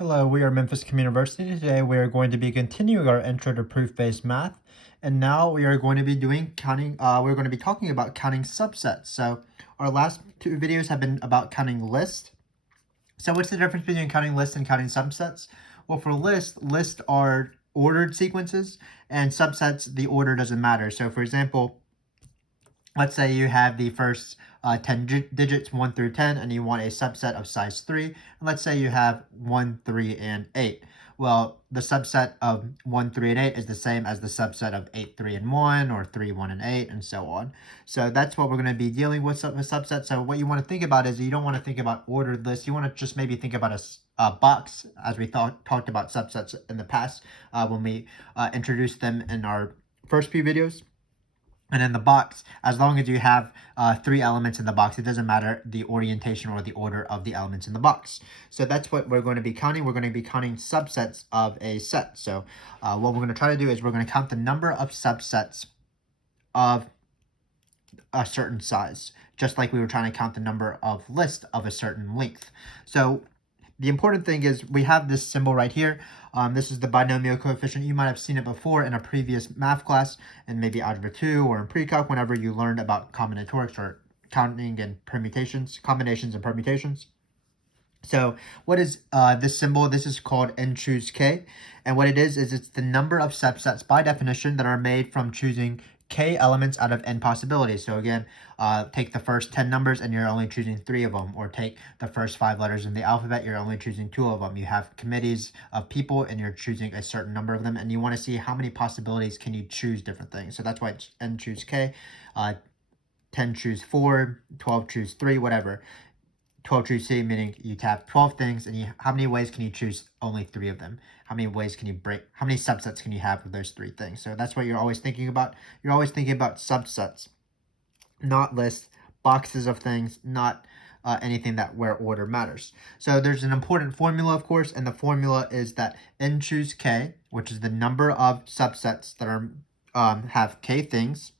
Hello, we are Memphis Communiversity. Today we are going to be continuing our intro to proof-based math, and now we are going to be doing counting. We're going to be talking about counting subsets. So our last two videos have been about counting lists. So what's the difference between counting lists and counting subsets? Well, for lists are ordered sequences, and subsets, the order doesn't matter. So for example, let's say you have the first 10 digits 1 through 10 and you want a subset of size 3, and let's say you have 1, 3, and 8. Well, the subset of 1, 3, and 8 is the same as the subset of 8, 3, and 1, or 3, 1, and 8, and so on. So that's what we're going to be dealing with subsets. So what you want to think about is you don't want to think about ordered lists. You want to just maybe think about a box, as we talked about subsets in the past when we introduced them in our first few videos. And in the box, as long as you have 3 elements in the box, it doesn't matter the orientation or the order of the elements in the box. So that's what we're going to be counting. We're going to be counting subsets of a set. So what we're going to try to do is we're going to count the number of subsets of a certain size, just like we were trying to count the number of lists of a certain length. So the important thing is we have this symbol right here. This is the binomial coefficient. You might have seen it before in a previous math class, and maybe Algebra 2 or in pre-calc, whenever you learned about combinatorics or counting and permutations, combinations and permutations. So what is this symbol? This is called n choose k. And what it is it's the number of subsets by definition that are made from choosing k elements out of n possibilities. So again, take the first 10 numbers and you're only choosing 3 of them, or take the first 5 letters in the alphabet, you're only choosing 2 of them. You have committees of people and you're choosing a certain number of them, and you want to see how many possibilities can you choose different things. So that's why it's n choose k. 10 choose 4, 12 choose 3, whatever. 12 choose C, meaning you have 12 things, and how many ways can you choose only 3 of them? How many ways can you how many subsets can you have of those 3 things? So that's what you're always thinking about. You're always thinking about subsets, not lists, boxes of things, not anything where order matters. So there's an important formula, of course, and the formula is that n choose k, which is the number of subsets that are have k things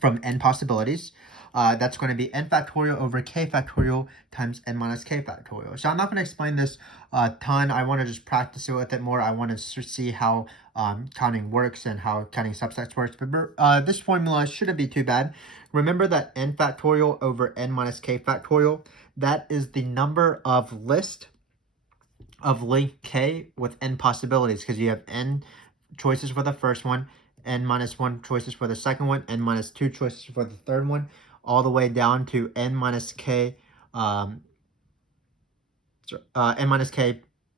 from n possibilities. That's going to be n factorial over k factorial times n minus k factorial. So I'm not going to explain this a ton. I want to just practice it with it more. I want to see how counting works and how counting subsets works. But this formula shouldn't be too bad. Remember that n factorial over n minus k factorial, that is the number of list of length k with n possibilities, because you have n choices for the first one, n minus 1 choices for the second one, n minus 2 choices for the third one, all the way down to n minus k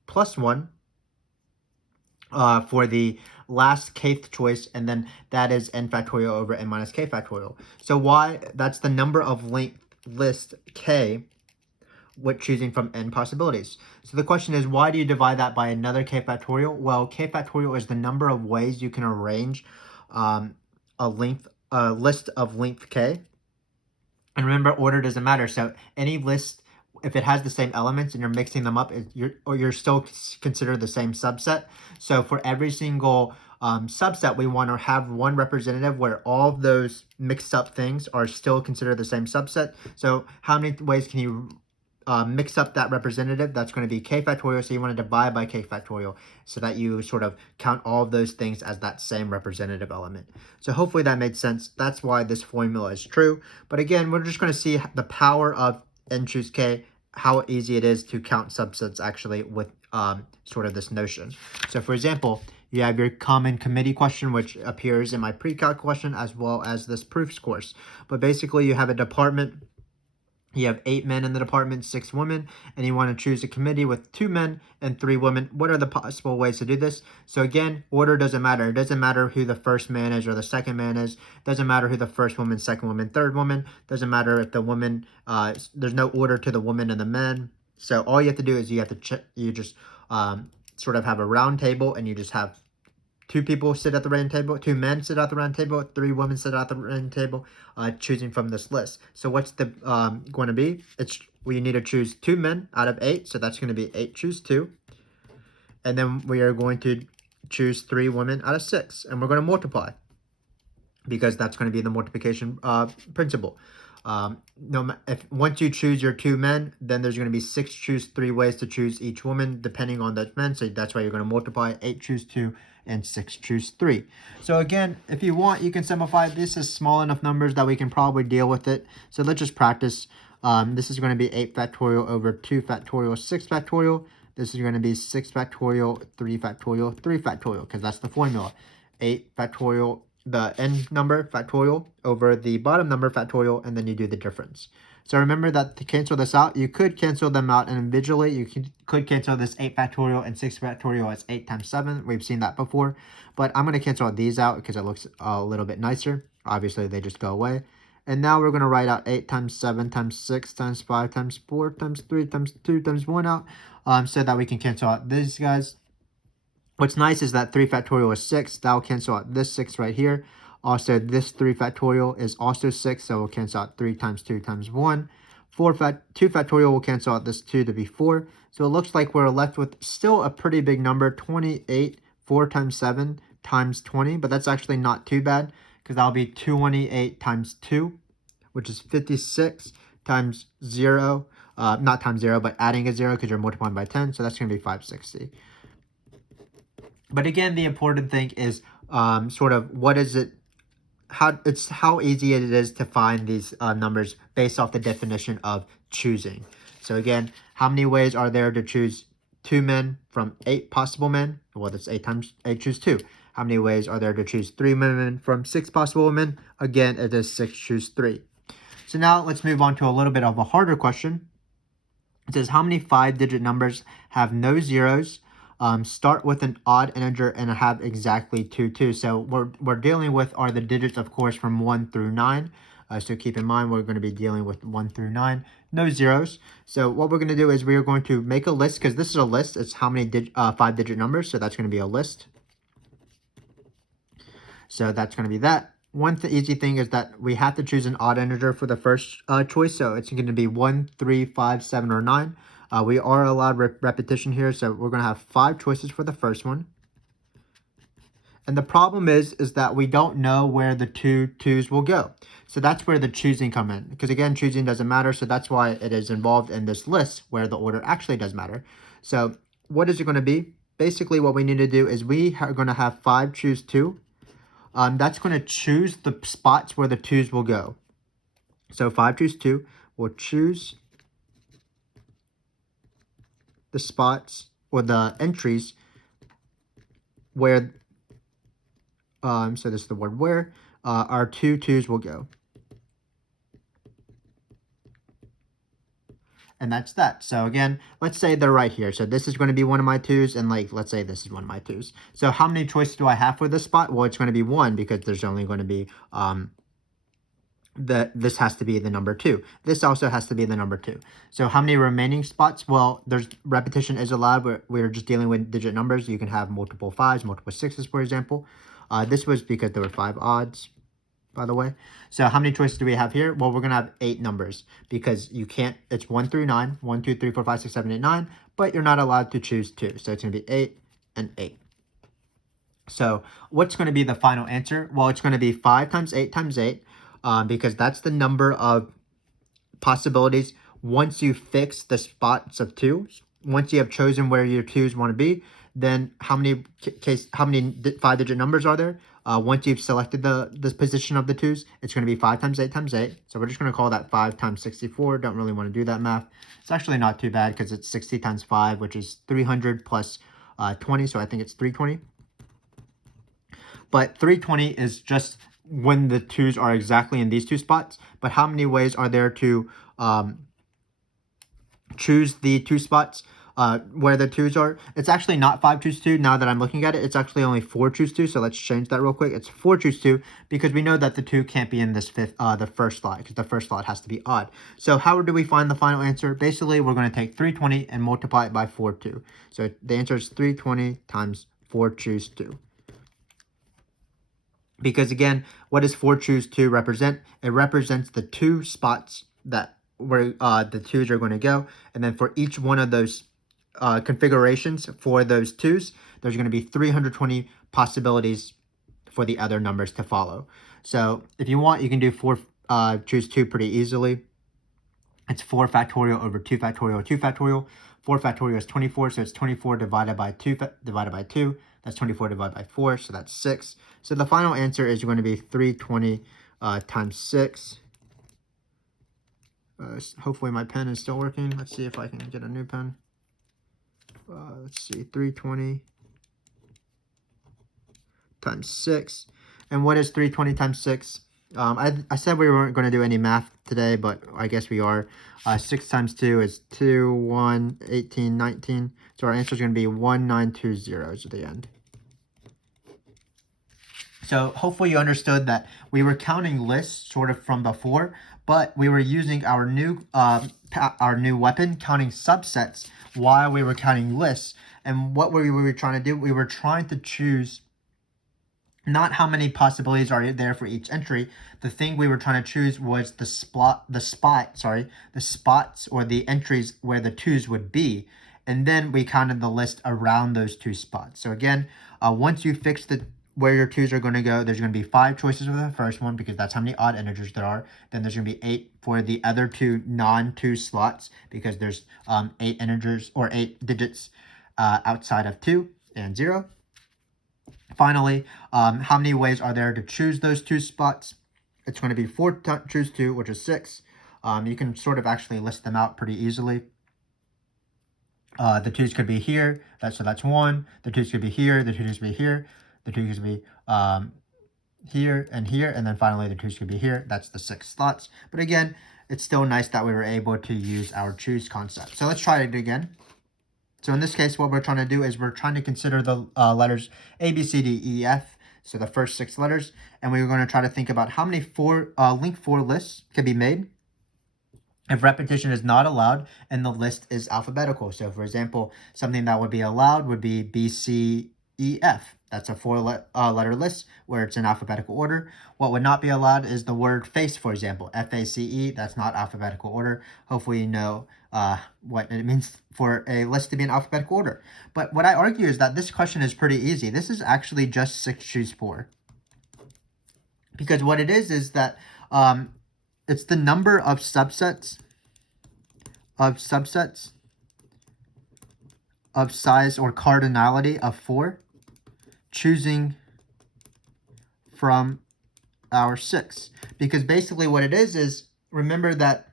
plus 1 for the last kth choice, and then that is n factorial over n minus k factorial. So why? That's the number of list k with choosing from n possibilities. So the question is, why do you divide that by another k factorial? Well, k factorial is the number of ways you can arrange a list of length k. And remember, order doesn't matter. So any list, if it has the same elements and you're mixing them up, you're still considered the same subset. So for every single subset, we want to have one representative where all of those mixed up things are still considered the same subset. So how many ways can you mix up that representative? That's going to be k factorial, so you want to divide by k factorial so that you sort of count all of those things as that same representative element. So hopefully that made sense. That's why this formula is true. But again, we're just going to see the power of n choose k, how easy it is to count subsets actually with sort of this notion. So for example, you have your common committee question, which appears in my pre-calc question as well as this proofs course. But basically you have a department. You have 8 men in the department, 6 women, and you want to choose a committee with 2 men and 3 women. What are the possible ways to do this? So again, order doesn't matter. It doesn't matter who the first man is or the second man is. It doesn't matter who the first woman, second woman, third woman. It doesn't matter if the woman, there's no order to the woman and the men. So all you have to do is you just sort of have a round table, and you just have 2 people sit at the round table, 2 men sit at the round table, 3 women sit at the round table, choosing from this list. So what's the going to be? We need to choose 2 men out of 8, so that's going to be 8 choose 2. And then we are going to choose 3 women out of 6, and we're going to multiply, because that's going to be the multiplication principle. If once you choose your 2 men, then there's going to be 6 choose 3 ways to choose each woman depending on those men. So that's why you're going to multiply 8 choose 2 and 6 choose 3. So again, if you want, you can simplify. This is small enough numbers that we can probably deal with it. So let's just practice. This is going to be 8 factorial over 2 factorial 6 factorial. This is going to be 6 factorial 3 factorial 3 factorial, because that's the formula. 8 factorial, the end number factorial over the bottom number factorial, and then you do the difference. So remember that to cancel this out, you could cancel them out individually. You could cancel this 8 factorial and 6 factorial as 8 times 7. We've seen that before. But I'm going to cancel these out because it looks a little bit nicer. Obviously, they just go away. And now we're going to write out 8 times 7 times 6 times 5 times 4 times 3 times 2 times 1 out, so that we can cancel out these guys. What's nice is that 3 factorial is 6. That will cancel out this 6 right here. Also, this 3 factorial is also 6, so we'll cancel out 3 times 2 times 1. 2 factorial will cancel out this 2 to be 4. So it looks like we're left with still a pretty big number, 28, 4 times 7 times 20. But that's actually not too bad, because that'll be 28 times 2, which is 56 times 0. Not times 0, but adding a 0 because you're multiplying by 10. So that's going to be 560. But again, the important thing is sort of what is it, how easy it is to find these numbers based off the definition of choosing. So again, how many ways are there to choose 2 men from 8 possible men? Well, that's 8 times 8 choose 2. How many ways are there to choose 3 men from 6 possible women? Again, it is 6 choose 3. So now let's move on to a little bit of a harder question. It says, how many 5-digit numbers have no zeros, start with an odd integer, and have exactly 2 twos? So we're dealing with are the digits, of course, from 1 through 9. So keep in mind, we're going to be dealing with 1 through 9. No zeros. So what we're going to do is we are going to make a list, because this is a list. It's how many 5-digit numbers. So that's going to be a list. So that's going to be that. One easy thing is that we have to choose an odd integer for the first choice. So it's going to be 1, 3, 5, 7, or 9. We are allowed repetition here, so we're going to have 5 choices for the first one. And the problem is that we don't know where the 2 twos will go. So that's where the choosing come in. Because again, choosing doesn't matter, so that's why it is involved in this list where the order actually does matter. So what is it going to be? Basically, what we need to do is we are going to have 5 choose 2. That's going to choose the spots where the 2s will go. So 5 choose 2 will choose the spots or the entries where, so this is the word where, our 2 twos will go. And that's that. So again, let's say they're right here. So this is going to be one of my 2s, and let's say this is one of my 2s. So how many choices do I have for this spot? Well, it's going to be 1, because there's only going to be this has to be the number 2. This also has to be the number 2. So how many remaining spots? Well, there's repetition is allowed, but we're just dealing with digit numbers. You can have multiple 5s, multiple 6s, for example. This was because there were 5 odds, by the way. So how many choices do we have here? Well, we're going to have 8 numbers, because you can't, it's 1 through 9, 1, 2, 3, 4, 5, 6, 7, 8, 9, but you're not allowed to choose 2. So it's going to be 8 and 8. So what's going to be the final answer? Well, it's going to be 5 times 8 times 8, because that's the number of possibilities once you fix the spots of 2s. Once you have chosen where your 2s want to be, then how many 5-digit numbers are there? Once you've selected the position of the 2s, it's going to be 5 times 8 times 8. So we're just going to call that 5 times 64. Don't really want to do that math. It's actually not too bad, because it's 60 times 5, which is 300 plus 20. So I think it's 320. But 320 is just when the 2s are exactly in these 2 spots. But how many ways are there to choose the 2 spots where the 2s are? It's actually not 5 choose 2 now that I'm looking at it. It's actually only 4 choose 2. So let's change that real quick. It's 4 choose 2, because we know that the 2 can't be in this the first slot, because the first slot has to be odd. So how do we find the final answer? Basically, we're going to take 320 and multiply it by 4 2. So the answer is 320 times 4 choose 2. Because again, what does 4 choose 2 represent? It represents the 2 spots that where the 2s are going to go. And then for each one of those configurations for those 2s, there's going to be 320 possibilities for the other numbers to follow. So if you want, you can do choose 2 pretty easily. It's 4 factorial over 2 factorial, 2 factorial. 4 factorial is 24, so it's 24 divided by 2 divided by 2. That's 24 divided by 4, so that's 6. So the final answer is going to be 320 times 6. Hopefully my pen is still working. Let's see if I can get a new pen. Let's see, 320 times 6. And what is 320 times 6? I said we weren't going to do any math today, but I guess we are. 6 times 2 is 2, 1, 18, 19. So our answer is going to be 1920 at the end. So hopefully you understood that we were counting lists sort of from before, but we were using our new weapon, counting subsets, while we were counting lists. And what we were trying to do, we were trying to choose not how many possibilities are there for each entry. The thing we were trying to choose was the spots or the entries where the 2's would be. And then we counted the list around those 2 spots. So again, once you fix where your 2's are going to go, there's going to be 5 choices for the first one because that's how many odd integers there are. Then there's going to be 8 for the other 2 non-2 slots because there's 8 integers or 8 digits outside of 2 and 0. Finally, how many ways are there to choose those 2 spots? It's going to be 4 choose 2, which is 6. You can sort of actually list them out pretty easily. The 2's could be here, so that's 1. The 2's could be here, the 2's could be here, the 2's could be here, and then finally the 2's could be here. That's the 6 slots. But again, it's still nice that we were able to use our choose concept. So let's try it again. So in this case, what we're trying to do is we're trying to consider the letters A, B, C, D, E, F, so the first 6 letters, and we're going to try to think about how many link 4 lists can be made if repetition is not allowed and the list is alphabetical. So for example, something that would be allowed would be B, C, E, F. That's a 4-letter list where it's in alphabetical order. What would not be allowed is the word face, for example, F-A-C-E. That's not alphabetical order. Hopefully you know what it means for a list to be in alphabetical order. But what I argue is that this question is pretty easy. This is actually just 6 choose 4. Because what it is that it's the number of subsets of size or cardinality of 4 choosing from our 6. Because basically what it is remember that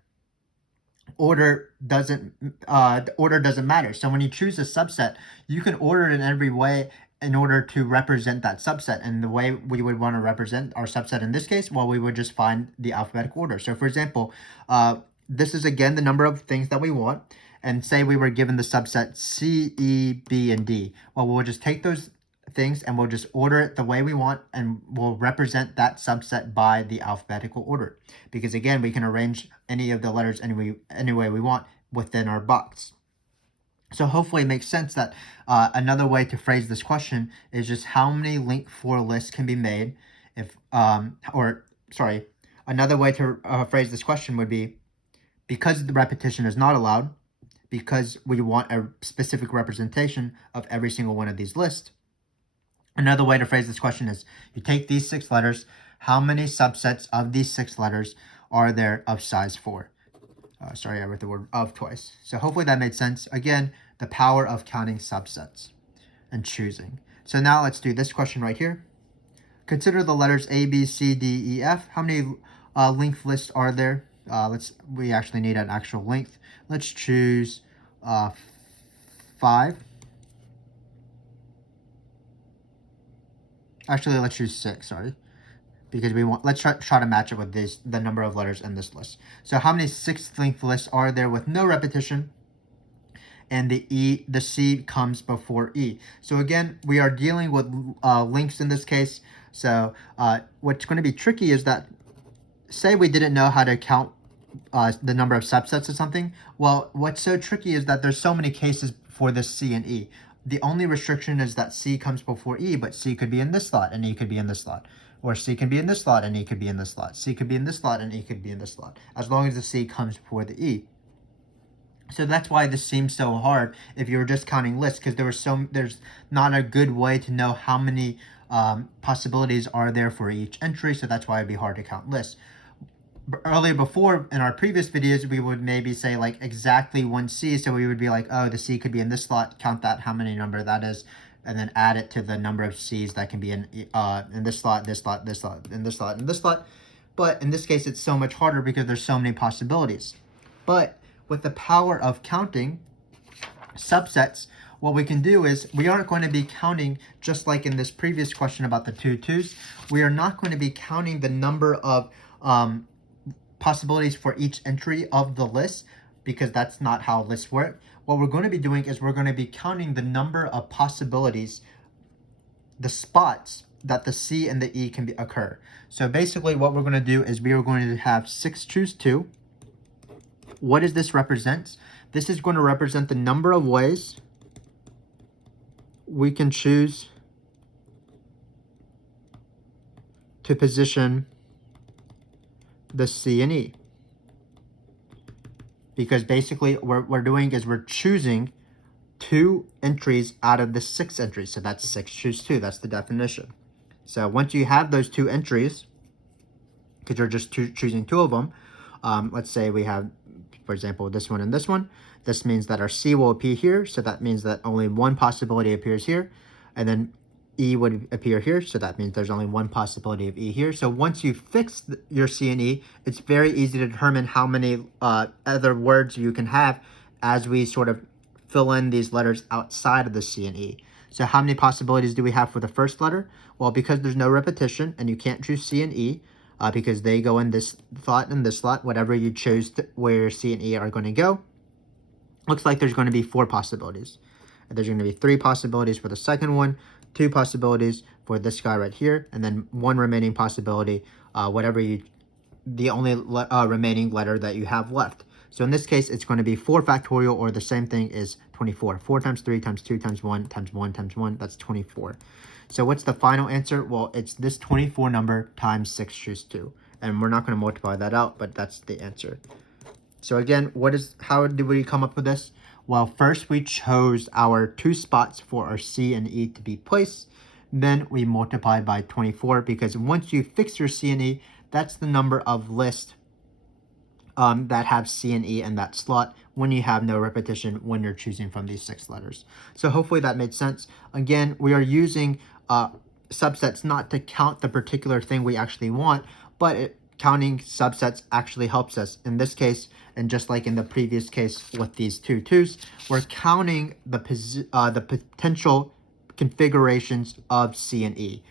order doesn't matter. So when you choose a subset, you can order it in every way in order to represent that subset. And the way we would want to represent our subset in this case, well, we would just find the alphabetical order. So for example, this is again the number of things that we want. And say we were given the subset C, E, B, and D. Well, we'll just take those things and we'll just order it the way we want, and we'll represent that subset by the alphabetical order, because again we can arrange any of the letters any way we want within our box. So hopefully it makes sense that another way to phrase this question is just how many link 4 lists can be made if another way to phrase this question would be, because the repetition is not allowed, because we want a specific representation of every single one of these lists. Another way to phrase this question is, you take these 6 letters, how many subsets of these 6 letters are there of size 4? Sorry, I wrote the word of twice. So hopefully that made sense. Again, the power of counting subsets and choosing. So now let's do this question right here. Consider the letters A, B, C, D, E, F. How many length lists are there? We actually need an actual length. Let's choose 5. Actually, let's choose 6, sorry. Because let's try to match it with the number of letters in this list. So how many 6 length lists are there with no repetition? And the C comes before E. So again, we are dealing with links in this case. So what's going to be tricky is that, say we didn't know how to count the number of subsets of something. Well, what's so tricky is that there's so many cases for this C and E. The only restriction is that C comes before E, but C could be in this slot and E could be in this slot. Or C can be in this slot and E could be in this slot. C could be in this slot and E could be in this slot, as long as the C comes before the E. So that's why this seems so hard if you were just counting lists, because there's not a good way to know how many possibilities are there for each entry, so that's why it'd be hard to count lists. earlier before in our previous videos, we would maybe say like exactly one C. So we would be like, oh, the C could be in this slot, count that, how many number that is, and then add it to the number of C's that can be in this slot, this slot, this slot, in this slot, and this slot. But in this case, it's so much harder because there's so many possibilities. But with the power of counting subsets, what we can do is we aren't going to be counting, just like in this previous question about the 2 2's, we are not going to be counting the number of possibilities for each entry of the list, because that's not how lists work. What we're going to be doing is we're going to be counting the number of possibilities, the spots that the C and the E can occur. So basically what we're going to do is we are going to have 6 choose 2. What does this represent? This is going to represent the number of ways we can choose to position the C and E. Because basically what we're doing is we're choosing 2 entries out of the 6 entries. So that's 6 choose 2. That's the definition. So once you have those 2 entries, because you're just choosing 2 of them, let's say we have, for example, this one and this one. This means that our C will appear here. So that means that only one possibility appears here. And then E would appear here. So that means there's only one possibility of E here. So once you fix your C and E, it's very easy to determine how many other words you can have as we sort of fill in these letters outside of the C and E. So how many possibilities do we have for the first letter? Well, because there's no repetition and you can't choose C and E, because they go in this slot and this slot, whatever you choose where C and E are going to go, looks like there's going to be 4 possibilities. And there's going to be 3 possibilities for the second one, 2 possibilities for this guy right here, and then 1 remaining possibility, the only remaining letter that you have left. So in this case, it's going to be 4 factorial, or the same thing is 24. 4 times 3 times 2 times 1 times 1 times 1, that's 24. So what's the final answer? Well, it's this 24 number times 6 choose 2. And we're not going to multiply that out, but that's the answer. So again, how did we come up with this? Well, first we chose our 2 spots for our C and E to be placed. Then we multiplied by 24, because once you fix your C and E, that's the number of lists that have C and E in that slot when you have no repetition when you're choosing from these 6 letters. So hopefully that made sense. Again, we are using subsets not to count the particular thing we actually want, but counting subsets actually helps us. In this case, and just like in the previous case with these 2 2's, we're counting the potential configurations of C and E.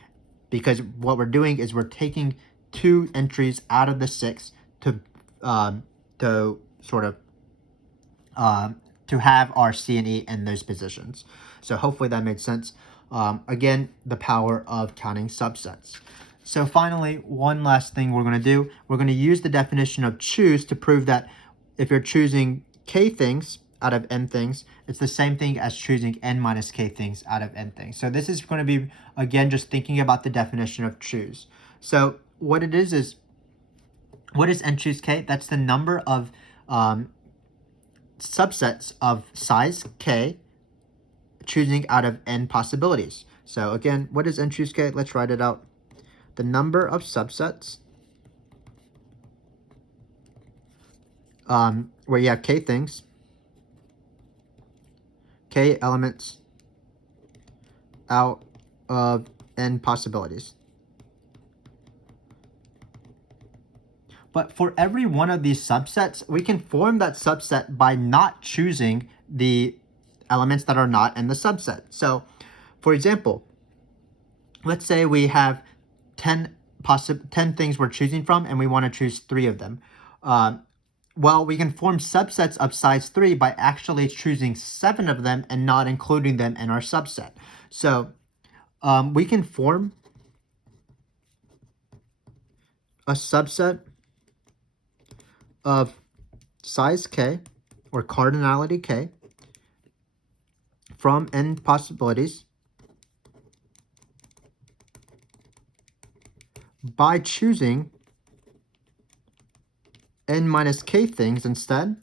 Because what we're doing is we're taking 2 entries out of the 6 to have our C and E in those positions. So hopefully that made sense. Again, the power of counting subsets. So finally, one last thing we're going to do, we're going to use the definition of choose to prove that if you're choosing k things out of n things, it's the same thing as choosing n minus k things out of n things. So this is going to be, again, just thinking about the definition of choose. So what it is what is n choose k? That's the number of subsets of size k choosing out of n possibilities. So again, what is n choose k? Let's write it out. The number of subsets where you have k things, k elements out of n possibilities. But for every one of these subsets, we can form that subset by not choosing the elements that are not in the subset. So, for example, let's say we have 10 things we're choosing from, and we want to choose 3 of them. Well, we can form subsets of size 3 by actually choosing 7 of them and not including them in our subset. So we can form a subset of size k, or cardinality k, from n possibilities by choosing n minus k things instead.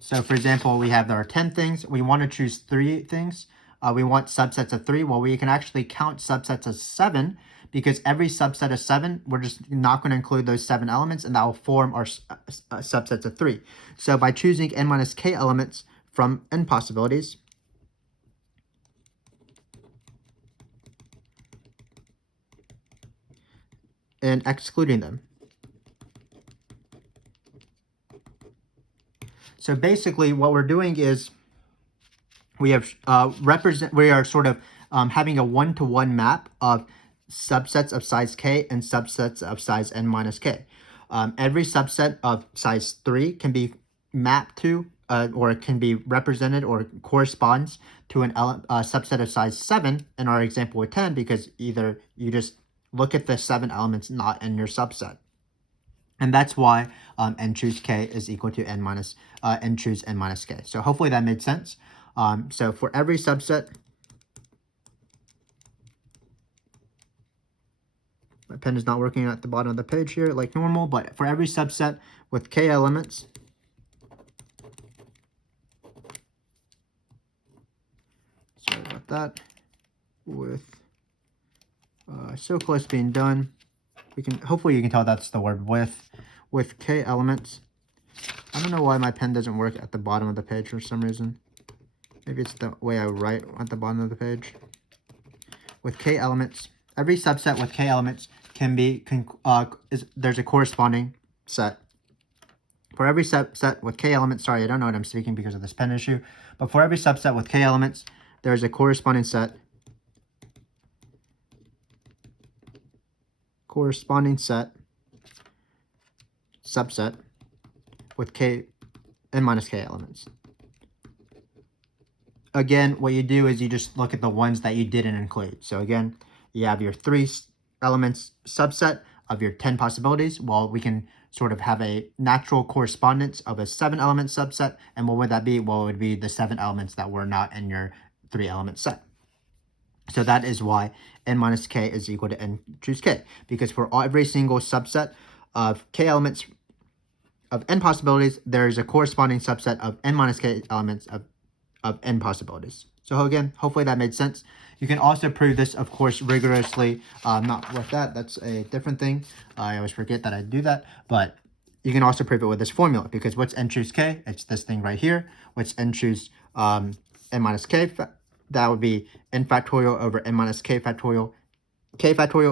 So for example, we have our 10 things. We want to choose 3 things. We want subsets of 3. Well, we can actually count subsets of 7, because every subset of 7, we're just not going to include those 7 elements, and that will form our subsets of 3. So by choosing n minus k elements from n possibilities, and excluding them. So basically what we're doing is we have we are sort of having a one-to-one map of subsets of size k and subsets of size n minus k. Every subset of size 3 can be mapped to or it can be represented or corresponds to a subset of size 7 in our example with 10, because either you just look at the 7 elements not in your subset. And that's why n choose k is equal to n choose n minus k. So hopefully that made sense. So for every subset, my pen is not working at the bottom of the page here like normal, but for every subset with k elements, sorry about that, with so close being done, we can, hopefully you can tell that's the word with k elements. I don't know why my pen doesn't work at the bottom of the page for some reason. Maybe it's the way I write at the bottom of the page. With k elements, every subset with k elements can be, there's a corresponding set. For every subset with k elements, sorry, I don't know what I'm speaking because of this pen issue, but for every subset with k elements, there's a corresponding set. Subset with k n minus k elements. Again, what you do is you just look at the ones that you didn't include. So again, you have your 3 elements subset of your 10 possibilities. Well, we can sort of have a natural correspondence of a 7 element subset. And what would that be? Well, it would be the 7 elements that were not in your 3 element set. So that is why n minus k is equal to n choose k, because for every single subset of k elements of n possibilities, there is a corresponding subset of n minus k elements of n possibilities. So again, hopefully that made sense. You can also prove this, of course, rigorously. Not with that, that's a different thing. I always forget that I do that, but you can also prove it with this formula, because what's n choose k? It's this thing right here. What's n choose n minus k? That would be n factorial over n minus k factorial,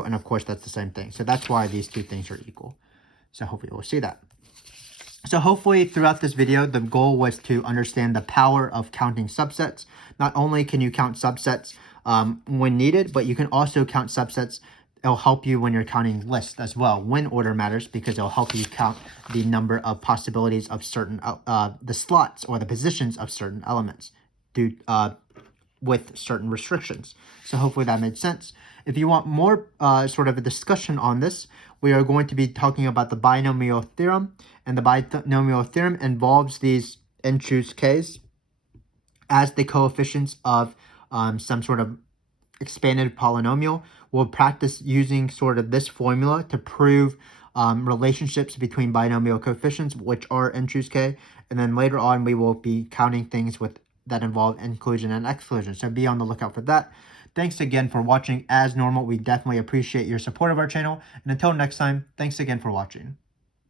and of course that's the same thing. So that's why these two things are equal. So hopefully we'll see that. So hopefully throughout this video, the goal was to understand the power of counting subsets. Not only can you count subsets when needed, but you can also count subsets. It'll help you when you're counting lists as well. When order matters, because it'll help you count the number of possibilities of certain, the slots or the positions of certain elements with certain restrictions. So hopefully that made sense. If you want more sort of a discussion on this, we are going to be talking about the binomial theorem. And the binomial theorem involves these n choose k's as the coefficients of some sort of expanded polynomial. We'll practice using sort of this formula to prove relationships between binomial coefficients, which are n choose k. And then later on, we will be counting things that involve inclusion and exclusion. So be on the lookout for that. Thanks again for watching. As normal, we definitely appreciate your support of our channel. And until next time, thanks again for watching.